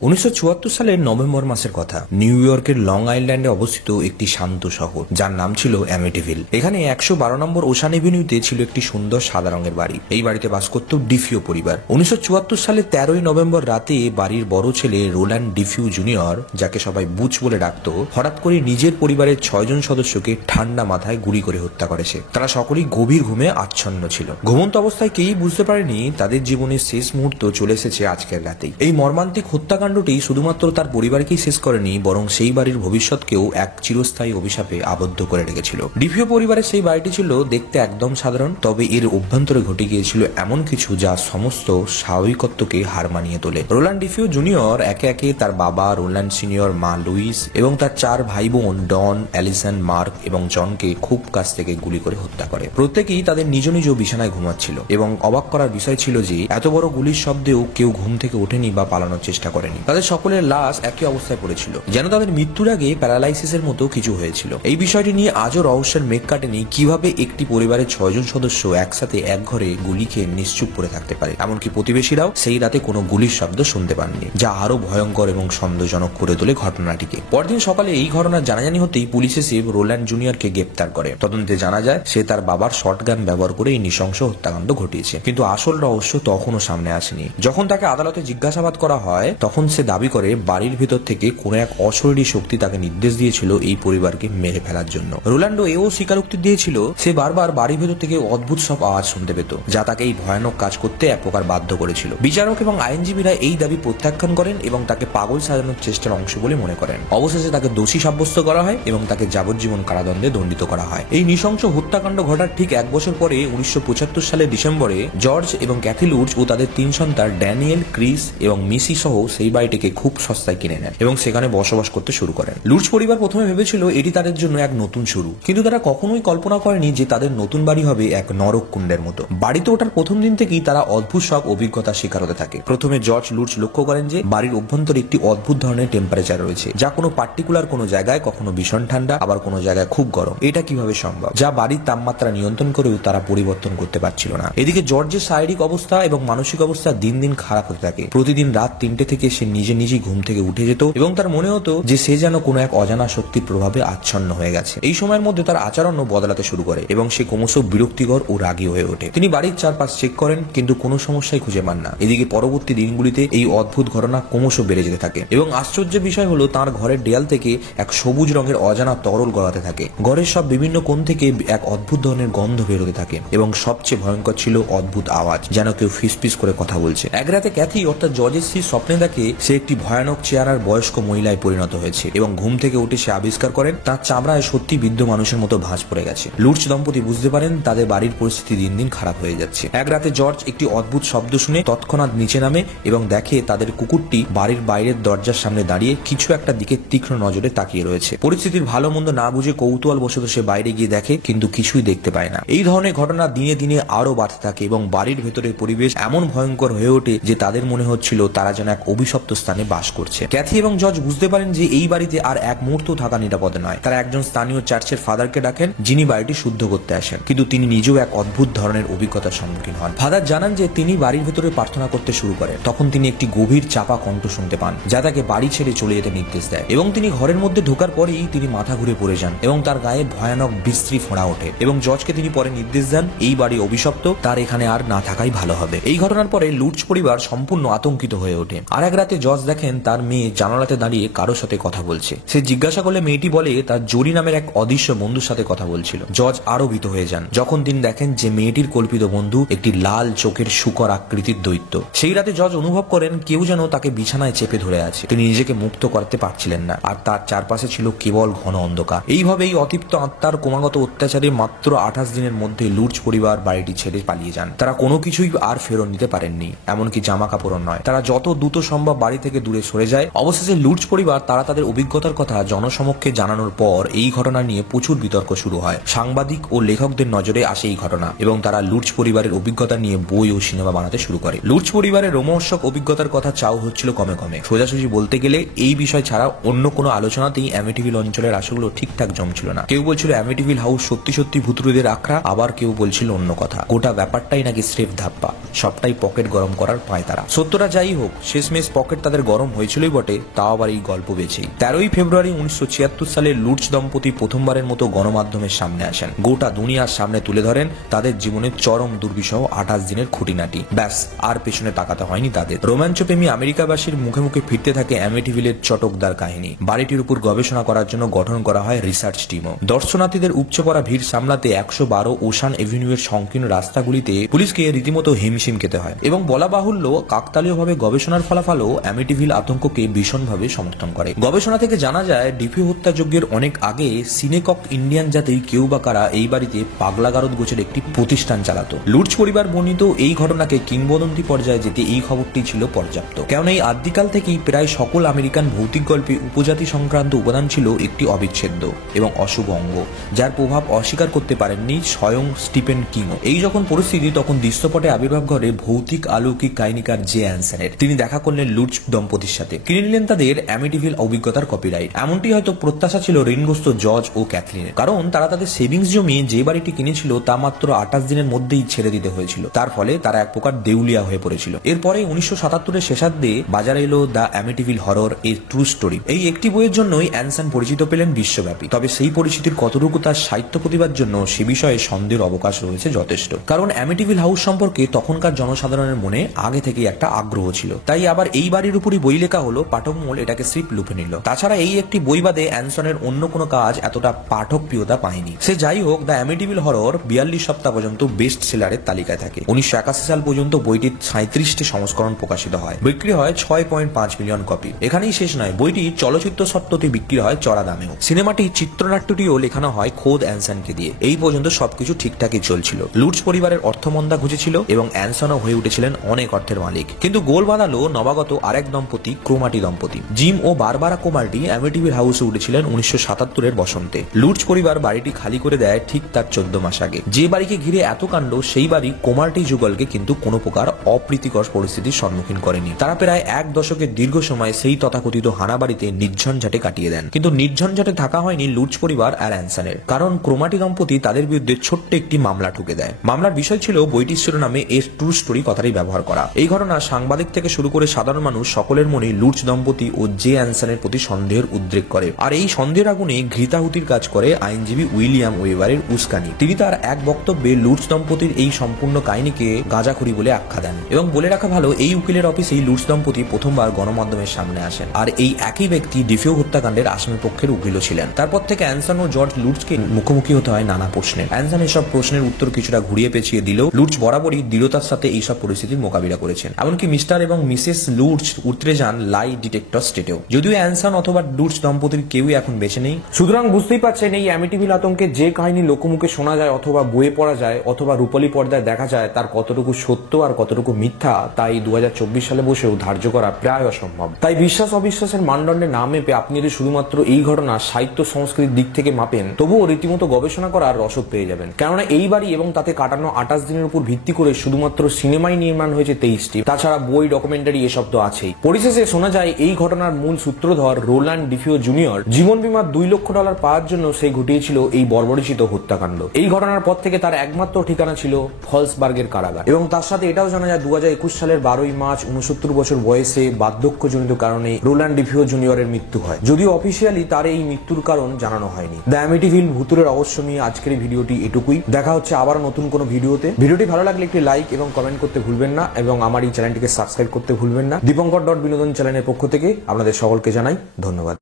1974 সালের নভেম্বর মাসের কথা। নিউ ইয়র্কের লং আইল্যান্ডে অবস্থিত একটি শান্ত শহর যার নাম ছিল অ্যামিটিভিল। এখানে 112 নম্বর ওশান এভিনিউতে ছিল একটি সুন্দর সাদা রঙের বাড়ি। এই বাড়িতে বাস করত ডিফিও পরিবার। 1974 সালের 13ই নভেম্বর রাতে বাড়ির বড় ছেলে রোল্যান্ড ডিফিউ জুনিয়র, যাকে সবাই বুচ বলে ডাকত, হঠাৎ করে নিজের পরিবারের 6 জন সদস্যকে ঠান্ডা মাথায় গুলি করে হত্যা করেছে। তারা সকলেই গভীর ঘুমে আচ্ছন্ন ছিল। ঘুমন্ত অবস্থায় কেউই বুঝতে পারেনি তাদের জীবনের শেষ মুহূর্ত চলে এসেছে আজকের রাতেই। এই মর্মান্তিক হত্যাকাণ্ডটি শুধুমাত্র তার পরিবারকেই শেষ করেনি, বরং সেই বাড়ির ভবিষ্যৎকেও এক চিরস্থায়ী অভিশাপে আবদ্ধ করে রেখেছিল। ডিফিও পরিবারের সেই বাড়িটি ছিল দেখতে একদম সাধারণ, তবে এর অভ্যন্তরে ঘটে গিয়েছিল এমন কিছু যা সমস্ত স্বাভাবিকত্বকে হার মানিয়ে তোলে। রোল্যান্ড ডিফিও জুনিয়র একে একে তার বাবা রোল্যান্ড সিনিয়র, মা লুইস এবং তার 4 ভাই বোন ডন, অ্যালিসন, মার্ক এবং জনকে খুব কাছ থেকে গুলি করে হত্যা করে। প্রত্যেকেই তাদের নিজ নিজ বিছানায় ঘুমাচ্ছিল এবং অবাক করার বিষয় ছিল যে এত বড় গুলির শব্দেও কেউ ঘুম থেকে ওঠেনি বা পালানোর চেষ্টা করেনি। তাদের সকলের লাশ একই অবস্থায় পড়েছিল, যেন তাদের মৃত্যুর আগে প্যারালাইসিসের মতো কিছু হয়েছিল। এই বিষয়টি নিয়ে আজও রহস্যের মেঘ কাটেনি কিভাবে একটি পরিবারের 6 জন সদস্য একসাথে এক ঘরে গুলি খেয়ে নিশ্চুপ পড়ে থাকতে পারে। এমনকি প্রতিবেশীরাও সেই রাতে কোনো গুলির শব্দ শুনতে পাননি, যা আরো ভয়ঙ্কর এবং সন্দেহজনক করে তোলে ঘটনাটিকে। পরদিন সকালে এই ঘটনার জানাজানি হতেই পুলিশ এসে রোল্যান্ড জুনিয়রকে গ্রেপ্তার করে। তদন্তে জানা যায় সে তার বাবার শটগান ব্যবহার করে এই নৃশংস হত্যাকাণ্ড ঘটিয়েছে। কিন্তু আসল রহস্য তখনও সামনে আসেনি। যখন তাকে আদালতে জিজ্ঞাসাবাদ করা হয় তখন সে দাবি করে বাড়ির ভিতর থেকে কোন এক অশরীরী শক্তি তাকে নির্দেশ দিয়েছিল এই পরিবারকে মেরে ফেলার জন্য। রোল্যান্ডো এও স্বীকারোক্তি দিয়েছিল সে বারবার বাড়ির ভেতর থেকে অদ্ভুত সব আওয়াজ শুনতে পেত, যা তাকে এই ভয়ানক কাজ করতে এক প্রকার বাধ্য করেছিল। বিচারক এবং আইনজীবীরা এই দাবি প্রত্যাখ্যান করেন এবং তাকে পাগল সাজানোর চেষ্টার অংশ বলে মনে করেন। অবশেষে তাকে দোষী সাব্যস্ত করা হয় এবং তাকে যাবজ্জীবন কারাদণ্ডে দণ্ডিত করা হয়। এই নৃশংস হত্যাকাণ্ড ঘটার ঠিক 1 বছর পরে 1975 সালের ডিসেম্বরে জর্জ এবং ক্যাথি লুটজ ও তাদের 3 সন্তান ড্যানিয়েল, ক্রিস এবং মিসি সহ সেই বাড়িটিকে খুব সস্তায় কিনে নেন এবং সেখানে বসবাস করতে শুরু করেন। লুটজ পরিবার প্রথমে ভেবেছিল এটি তাদের জন্য এক নতুন শুরু, কিন্তু তারা কখনোই কল্পনা করেনি যে তাদের নতুন বাড়ি হবে এক নরক কুণ্ডের মতো। বাড়িতে ওঠার প্রথম দিন থেকেই তারা অদ্ভুত সব অভিজ্ঞতার শিকার হতে থাকে। প্রথমে জর্জ লুটজ লক্ষ্য করেন যে বাড়ির অভ্যন্তরে একটি অদ্ভুত ধরনের টেম্পারেচার রয়েছে, যা কোনো পার্টিকুলার কোনো জায়গায় কখনো ভীষণ ঠান্ডা, আবার কোনো জায়গায় খুব গরম। এটা কিভাবে সম্ভব, যা বাড়ির তাপমাত্রা নিয়ন্ত্রণ করেও তারা পরিবর্তন করতে পারছিল না। এদিকে জর্জের শারীরিক অবস্থা এবং মানসিক অবস্থা দিন দিন খারাপ হতে থাকে। প্রতিদিন রাত 3টে থেকে সে নিজেই ঘুম থেকে উঠে যেত এবং তার মনে হতো যে সে যেন কোনো এক অজানা শক্তির প্রভাবে আচ্ছন্ন হয়ে গেছে। এই সময়ের মধ্যে তার আচরণও বদলাতে শুরু করে এবং সে ক্রমশ বিরক্তিকর ও রাগী হয়ে ওঠে। তিনি বাড়ির চারপাশ চেক করেন কিন্তু কোনো সমস্যাই খুঁজে পান না। এদিকে পরবর্তী দিনগুলিতে এই অদ্ভুত ঘটনা ক্রমশ বেড়ে যেতে থাকে এবং আশ্চর্যের বিষয় হলো তার ঘরের দেয়াল থেকে এক সবুজ রঙের অজানা তরল গড়াতে থাকে। ঘরের সব বিভিন্ন কোণ থেকে এক অদ্ভুত ধরনের গন্ধ বেরোতে থাকে এবং সবচেয়ে ভয়ঙ্কর ছিল অদ্ভুত আওয়াজ, যেন কেউ ফিসফিস করে কথা বলছে। এক রাতে ক্যাথি অর্থাৎ জর্জের স্ত্রী স্বপ্নে দেখে সে একটি ভয়ানক চেহারার বয়স্ক মহিলায় পরিণত হয়েছে এবং ঘুম থেকে উঠে সে আবিষ্কার করেন তার চামড়ায় সত্যি বৃদ্ধ মানুষের মতো ভাঁজ পড়ে গেছে। লুটজ দম্পতি বুঝতে পারেন তাদের বাড়ির পরিস্থিতি দিন দিন খারাপ হয়ে যাচ্ছে। এক রাতে জর্জ একটি অদ্ভুত শব্দ শুনে তৎক্ষণাৎ নিচে নামে এবং দেখে তাদের কুকুরটি বাড়ির বাইরের দরজার সামনে দাঁড়িয়ে কিছু একটা দিকে তীক্ষ্ণ নজরে তাকিয়ে রয়েছে। পরিস্থিতির ভালো মন্দ না বুঝে কৌতূহল বশত সে বাইরে গিয়ে দেখে কিন্তু কিছুই দেখতে পায় না। এই ধরনের ঘটনা দিনে দিনে আরো বাড়তে থাকে এবং বাড়ির ভেতরের পরিবেশ এমন ভয়ঙ্কর হয়ে ওঠে যে তাদের মনে হচ্ছিল তারা যেন এক অভিশপ্ত স্থানে বাস করছে। ক্যাথি এবং জর্জ বুঝতে পারেন যে এই বাড়িতে আর এক মুহূর্ত থাকা নিরাপদ নয়। তারা একজন স্থানীয় চার্চের ফাদারকে ডাকেন, যিনি বাড়িটি শুদ্ধ করতে আসেন, কিন্তু তিনি নিজেও এক অদ্ভুত ধরনের অভিজ্ঞতার সম্মুখীন হন। ফাদার জানান যে তিনি বাড়ির ভেতরে প্রার্থনা করতে শুরু করেন। তখন তিনি একটি গভীর চাপা কণ্ঠ শুনতে পান, যা তাকে বাড়ি ছেড়ে চলে যেতে নির্দেশ দেয় এবং তিনি ঘরের মধ্যে ঢোকার পরেই তিনি মাথা ঘুরে পড়ে যান এবং তার গায়ে ভয়ানক বিশ্রী ফোঁড়া ওঠে এবং জর্জকে তিনি পরে নির্দেশ দেন এই বাড়ি অভিশপ্ত, তার এখানে আর না থাকাই ভালো হবে। এই ঘটনার পরে লুটজ পরিবার সম্পূর্ণ আতঙ্কিত হয়ে ওঠে। আর এক রাতে জর্জ দেখেন তার মেয়ে জানালাতে দাঁড়িয়ে কারোর সাথে কথা বলছে। সে জিজ্ঞাসা করলে মেয়েটি বলে তার জোরি নামের এক অদৃশ্য বন্ধুর সাথে কথা বলছিল। জর্জ আরো ভীত হয়ে যান যখন তিনি দেখেন যে মেয়েটির কল্পিত বন্ধু একটি লাল চোখের শুকর আকৃতির দৈত্য। সেই রাতে জর্জ অনুভব করেন কেউ যেন তাকে বিছানায় চেপে ধরে আছে। তিনি নিজেকে মুক্ত করতে পারছিলেন না আর তার চারপাশে ছিল কেবল ঘন অন্ধকার। এইভাবেই অতৃপ্ত আত্মার ক্রমাগত অত্যাচারে মাত্র 28 দিনের মধ্যে লুটজ পরিবার বাড়িটি ছেড়ে পালিয়ে যান। তারা কোনো কিছুই আর ফেরত নিতে পারেননি, এমনকি জামা কাপড়ও নয়। তারা যত দ্রুত সম্ভব বাড়ি থেকে দূরে সরে যায়। অবশেষে লুটজ পরিবার তারা তাদের অভিজ্ঞতার কথা জনসমক্ষে জানানোর পর এই ঘটনা নিয়ে প্রচুর বিতর্ক শুরু হয়। সাংবাদিক ও লেখকদের নজরে আসে এই ঘটনা এবং তারা লুটজ পরিবারের অভিজ্ঞতা নিয়ে বই ও সিনেমা বানাতে শুরু করে। লুটজ পরিবারের রোমহর্ষক অভিজ্ঞতার কথা চাও হচ্ছিল কমে কমে। সোজাসুজি বলতে গেলে এই বিষয় ছাড়া অন্য কোনো আলোচনাতেই অ্যামিটিভিল অঞ্চলের আশাগুলো ঠিকঠাক জমছিল না। কেউ বলছিল অ্যামিটিভিল হাউস সত্যি সত্যি ভুতুড়েদের আখড়া, আবার কেউ বলছিল অন্য কথা। গোটা ব্যাপারটাই নাকি স্রেফ ধাপ্পা, সবটাই পকেট গরম করার পায়তারা। সত্যটা যাই হোক, শেষমেশ পকেট পকেট তাদের গরম হয়েছিলই বটে, তাও আবার এই গল্প বেছেই। 13ই ফেব্রুয়ারি 1976 সালে লুটস দম্পতি প্রথমবারের মতো গণমাধ্যমের সামনে আসেন। গোটা দুনিয়ার সামনে তুলে ধরেন তাদের জীবনের চরম দুর্বিষহ 28 দিনের খুঁটিনাটি। ব্যাস, আর পেছনে তাকাতে হয়নি তাদের। রোমাঞ্চপ্রেমী আমেরিকাবাসীর মুখে মুখে ফিরতে থাকে অ্যামিটিভিলের চটকদার কাহিনী। বাড়িটির উপর গবেষণা করার জন্য গঠন করা হয় রিসার্চ টিমও। দর্শনার্থীদের উপচে পড়া ভিড় সামলাতে 112 ওশান এভিনিউয়ের সংকীর্ণ রাস্তাগুলিতে পুলিশকে রীতিমতো হিমশিম খেতে হয়, এবং বলা বাহুল্য কাকতালীয়ভাবে গবেষণার ফলাফলও অ্যামিটিভিল আতঙ্ককে ভীষণভাবে সমর্থন করে। গবেষণা থেকে জানা যায় ডিফিউ হত্যাযজ্ঞের অনেক আগে সিনেকক ইন্ডিয়ান জাতির কেউ বা কারা এই বাড়িতে পাগলা গারদ গোছের একটি প্রতিষ্ঠান চালাতো। লুটস পরিবার বর্ণিত এই ঘটনাকে কিংবদন্তি পর্যায়ে যেতে এই খবরটি ছিল পর্যাপ্ত, কারণ এই আদিকাল থেকেই প্রায় সকল আমেরিকান ভৌতিক গল্পে উপজাতি সংক্রান্ত উপাদান ছিল একটি অবিচ্ছেদ্য এবং অশুভ অঙ্গ, যার প্রভাব অস্বীকার করতে পারেননি স্বয়ং স্টিফেন কিংও। এই যখন পরিস্থিতি, তখন দৃশ্যপটে আবির্ভাব ঘটে ভৌতিক অলৌকিক কাহিনীকার জে অ্যানসনের। তিনি দেখা করলেন লুটস দম্পতির সাথে, কিনে নিলেন তাদের অ্যামিটিভিল অভিজ্ঞতার কপিরাইট। এমনটি হয়তো প্রত্যাশা ছিল ঋণগ্রস্ত জর্জ ও ক্যাথলিনের, কারণ তারা তাদের সেভিংস জমিয়ে যে বাড়িটি কিনেছিল তা মাত্র 28 দিনের মধ্যেই ছেড়ে দিতে হয়েছিল। তার ফলে তারা এক প্রকার দেউলিয়া হয়ে পড়েছিল। এরপরে 1977-এর শেষার্ধে বাজারে এলো the Amityville horror a true story. এই একটি বইয়ের জন্যই অ্যানসন পরিচিত পেলেন বিশ্বব্যাপী। তবে সেই পরিচিতির কতটুকু তার সাহিত্য প্রতিভার জন্য সে বিষয়ে সন্দেহের অবকাশ রয়েছে যথেষ্ট, কারণ অ্যামিটিভিল হাউস সম্পর্কে তখনকার জনসাধারণের মনে আগে থেকেই একটা আগ্রহ ছিল। তাই আবার এই বাড়ির উপরই বই লেখা হলো, পাঠক মূল এটাকে স্রিপ লুপে নিল। তাছাড়া এই একটি বই বাদে অ্যানসনের অন্য কোনো কাজ এতটা পাঠক প্রিয়তা পায়নি। সে যাই হোক, দ্য অ্যামিটিভিল হরর 42 সপ্তাহ পর্যন্ত বেস্ট সেলারের তালিকায় থাকে। 1981 সাল পর্যন্ত বইটির 37টি সংস্করণ প্রকাশিত হয়, বিক্রি হয় 6.5 মিলিয়ন কপি। এখানেই শেষ নয়, বইটি চলচ্চিত্র সত্ত্বতে বিক্রি হয় চড়া দামেও। সিনেমাটি চিত্রনাট্যটিও লেখানো হয় খোদ অ্যানসনকে দিয়ে। এই পর্যন্ত সবকিছু ঠিকঠাকই চলছিল। লুটস পরিবারের অর্থমন্দা ঘুচেছিল এবং অ্যানসনও হয়ে উঠেছিলেন অনেক অর্থের মালিক। কিন্তু গোল বাঁধালো নবাগত আরেক দম্পতি, ক্রোমাটি দম্পতি। জিম ও বারবারা কোমার্টি অ্যামিটিভিল হাউসে উঠেছিলেন 1977-এর বসন্তে। লুটস পরিবার বাড়িটি খালি করে দেয় ঠিক তার 14 মাস আগে। যে বাড়িকে ঘিরে এত কাণ্ড, সেই বাড়ি কোমার্টি যুগলকে কিন্তু কোনো প্রকার অপ্রীতিকর পরিস্থিতির সম্মুখীন করেনি। তারা প্রায় এক দশকের দীর্ঘ সময় সেই তথাকথিত হানাবাড়িতে নির্ঝঞ্ঝাটে কাটিয়ে দেন। কিন্তু নির্ঝঞ্ঝাটে থাকা হয়নি লুটস পরিবার আর অ্যানসনের, কারণ ক্রোমাটি দম্পতি তাদের বিরুদ্ধে ছোট্ট একটি মামলা ঠুকে দেয়। মামলার বিষয় ছিল বইটির শিরোনামে এর ট্রু স্টোরি কথাটি ব্যবহার করা। এই ঘটনা সাংবাদিক থেকে শুরু করে সাধারণ মানুষ সকলের মনে লুটস দম্পতি ও জে অ্যানসনের প্রতি সন্দেহের উদ্রেক করে। আর এই সন্দেহের আগুনে ঘৃতাহুতির কাজ করে আইনজীবী উইলিয়াম ওয়েবারের উস্কানি। তিনি তার এক বক্তব্যে লুটস দম্পতির এই সম্পূর্ণ কাহিনীকে গাঁজাখুরি বলে আখ্যা দেন। এবং বলে রাখা ভালো, এই উকিলের অফিসেই লুটস দম্পতি প্রথমবার গণমাধ্যমের সামনে আসেন। আর এই একই ব্যক্তি ডিফিউ হত্যাকাণ্ডের আসামি পক্ষের উকিলও ছিলেন। তারপর থেকে অ্যানসন ও জর্জ লুটসকে মুখোমুখি হতে হয় নানা প্রশ্নের। অ্যানসন এসব প্রশ্নের উত্তর কিছুটা ঘুরিয়ে পেঁচিয়ে দিল। লুটস বরাবরই দৃঢ়তার সাথে এইসব পরিস্থিতির মোকাবিলা করেছেন। এমনকি মিস্টার এবং মিসেস লুটস উতরে যান লাই ডিটেক্টর স্টেটেও। যদিও অ্যানসন অথবা লুটস দম্পতির কেউই এখন বেঁচে নেই। সুতরাং বুঝতেই পারছেন এই অ্যামিটিভিল আতঙ্কে যে কাহিনী লোকমুখে শোনা যায় অথবা বইয়ে পড়া যায় অথবা রূপালী পর্দায় দেখা যায়, তার কতটুকু সত্য আর কতটুকু মিথ্যা তাই 2024 সালে বসেও ধার্য করা প্রায় অসম্ভব। তাই বিশ্বাস অবিশ্বাসের মানদণ্ডে না মেপে আপনি যদি শুধুমাত্র এই ঘটনা সাহিত্য সংস্কৃতির দিক থেকে মাপেন, তবুও রীতিমতো গবেষণা করার রসদ পেয়ে যাবেন। কেননা এই বাড়ি এবং তাতে কাটানো 28 দিনের উপর ভিত্তি করে শুধুমাত্র সিনেমাই নির্মাণ হয়েছে 23টি। তাছাড়া বই, ডকুমেন্টারি এসব তো আছেই। পরিশেষে শোনা যায় এই ঘটনার মূল সূত্রধর রোল্যান্ড ডিফিউ জুনিয়র জীবন বীমার $2 লক্ষ পাওয়ার জন্য সে ঘটিয়েছিল এই বর্বরিচিত হত্যাকাণ্ড। এই ঘটনার পর থেকে তার একমাত্র ঠিকানা ছিল ফলসবার্গের কারাগার। এবং তার সাথে এটাও জানা যায় 2021 সালের 12ই মার্চ 69 বছর বয়সে বার্ধক্যজনিত কারণে রোল্যান্ড ডিফিউ জুনিয়রের মৃত্যু হয়, যদিও অফিসিয়ালি তার এই মৃত্যুর কারণ জানানো হয়নি। দ্য অ্যামিটিভিল ভুতুরের রহস্য নিয়ে আজকের এই ভিডিওটি এটুকুই। দেখা হচ্ছে আবার নতুন কোনো ভিডিওতে। ভিডিওটি ভালো লাগলে একটি লাইক এবং কমেন্ট করতে ভুলবেন না, এবং আমার এই চ্যানেলটিকে সাবস্ক্রাইব করতে ভুলবেন না। দীপঙ্কর বিনোদন চ্যানেলের পক্ষ থেকে আপনাদের সকলকে জানাই ধন্যবাদ।